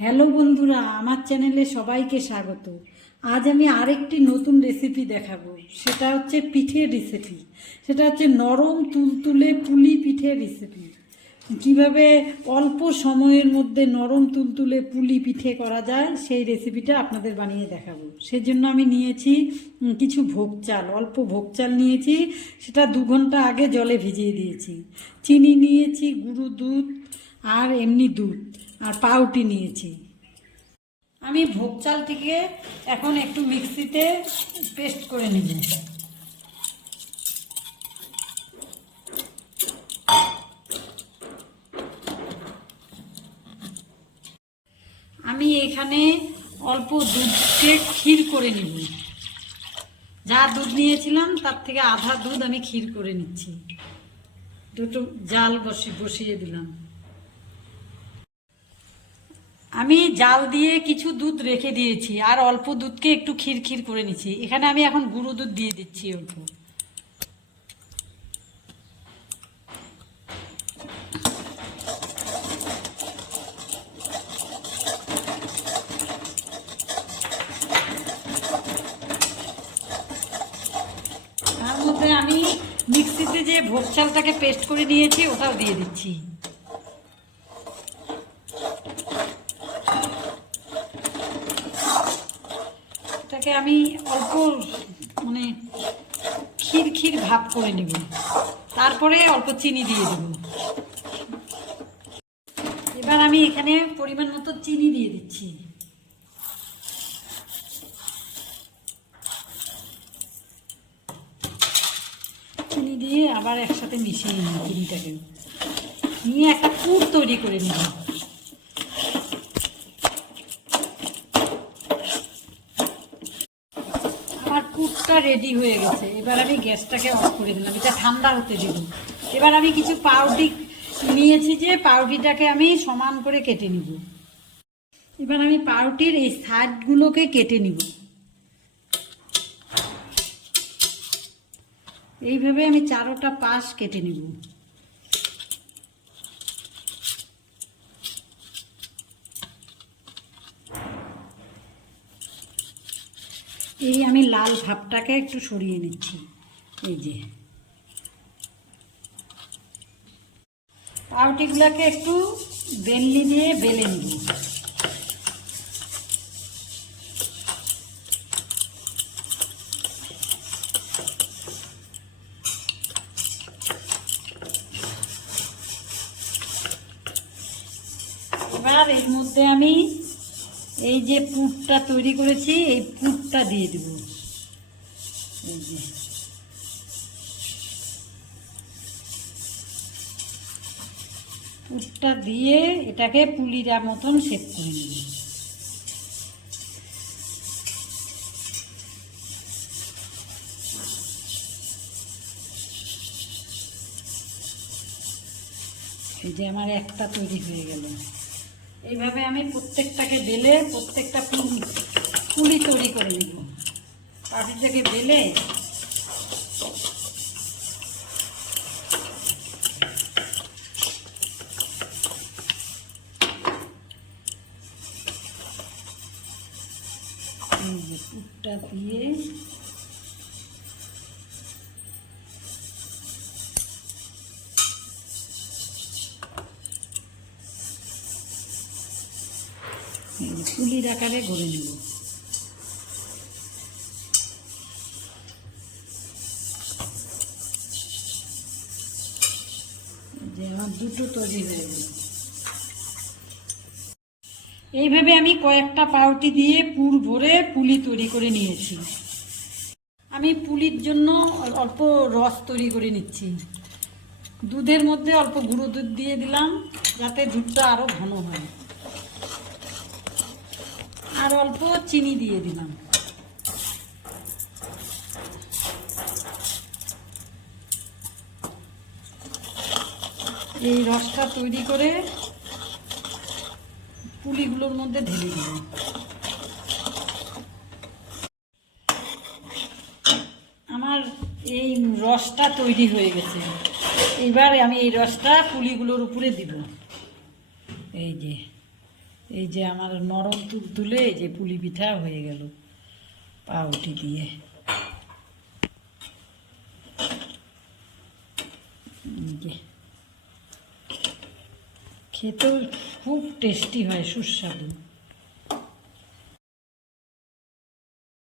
Hello বন্ধুরা, আমার চ্যানেলে সবাইকে স্বাগত। আজ আমি আরেকটি নতুন রেসিপি দেখাবো। সেটা হচ্ছে পিঠের রেসিপি। সেটা হচ্ছে নরম তুলতুলে পুলি পিঠের রেসিপি। কিভাবে অল্প সময়ের মধ্যে নরম তুলতুলে পুলি পিঠে করা যায় সেই রেসিপিটা আপনাদের বানিয়ে দেখাবো। সেজন্য আমি নিয়েছি কিছু ভোগ চাল, অল্প ভোগ চাল নিয়েছি। সেটা 2 ঘন্টা আগে জলে ভিজিয়ে দিয়েছি। চিনি নিয়েছি, গুঁড়ো দুধ আর এমনি দুধ, আর পাউটি নিয়েছি। আমি ভোগ চালটিকে এখন একটু মিক্সিতে পেস্ট করে নেব। আমি এখানে অল্প দুধকে ক্ষীর করে নেব। যা দুধ নিয়েছিলাম তার থেকে আধা দুধ আমি ক্ষীর করে নিচ্ছি। দুটো জাল বসিয়ে দিলাম। আমি জাল দিয়ে কিছু দুধ রেখে দিয়েছি, আর অল্প দুধকে একটু ক্ষীর ক্ষীর করে নিচ্ছি। এখানে আমি এখন গুঁড়ো দুধ দিয়ে দিচ্ছি অল্প। তার মধ্যে আমি মিক্সিতে যে ভোগ চালটাকে পেস্ট করে নিয়েছি ওটাও দিয়ে দিচ্ছি। এটাকে আমি অল্প মানে ক্ষীর ক্ষীর ভাব করে নেব, তারপরে অল্প চিনি দিয়ে দেব। এবার আমি এখানে পরিমাণ মতো চিনি দিয়ে দিচ্ছি। চিনি দিয়ে আবার একসাথে মিশিয়ে নিই চিনিটাকে, নিয়ে একটা পুর তৈরি করে নিব। আমার পুরটা রেডি হয়ে গেছে। এবার আমি গ্যাসটাকে অফ করে দিলাম, এটা ঠান্ডা হতে দিব। এবার আমি কিছু পাউরুটি নিয়েছি, যে পাউরুটিটাকে আমি সমান করে কেটে নিব। এবার আমি পাউরুটির এই সাইডগুলোকে কেটে নিব। এইভাবে আমি 4টা পাশ কেটে নিব। এই আমি লাল ভাবটাকে একটু সরিয়ে নিচ্ছি। এই যে পাউরুটিগুলোকে একটু বেলনি দিয়ে বেলে নিব। এবার এর মধ্যে আমি এই যে পুরটা তৈরি করেছি এই পুরটা দিয়ে দেব। এই যে পুরটা দিয়ে এটাকে পুলির মতন শেপ করে নেব। এই যে আমার একটা তৈরি হয়ে গেল। এইভাবে আমি প্রত্যেকটাকে বেলে প্রত্যেকটা পুলি তৈরি করে নেব। পাউরুটিটাকে বেলে পুরটা দিয়ে পুলির আকারে গড়ে নেব। যে আমার দুটো তৈরি হয়ে গেল। এইভাবে আমি কয়েকটা পাউরুটি দিয়ে পুর ভরে পুলি তৈরি করে নিয়েছি। আমি পুলির জন্য অল্প রস তৈরি করে নিচ্ছি। দুধের মধ্যে অল্প গুঁড়ো দুধ দিয়ে দিলাম, যাতে দুধটা আরো ঘন হয়। আর অল্প চিনি দিয়ে দিলাম। এই রসটা তৈরি করে পুলিগুলোর মধ্যে ঢেলে দিব। আমার এই রসটা তৈরি হয়ে গেছে। এবার আমি এই রসটা পুলিগুলোর উপরে দিব। এই যে এই যে আমার নরম তুলতুলে এই যে পুলি পিঠা হয়ে গেল পাউরুটি দিয়ে। এই যে খেতেও খুব টেস্টি হয়, সুস্বাদু।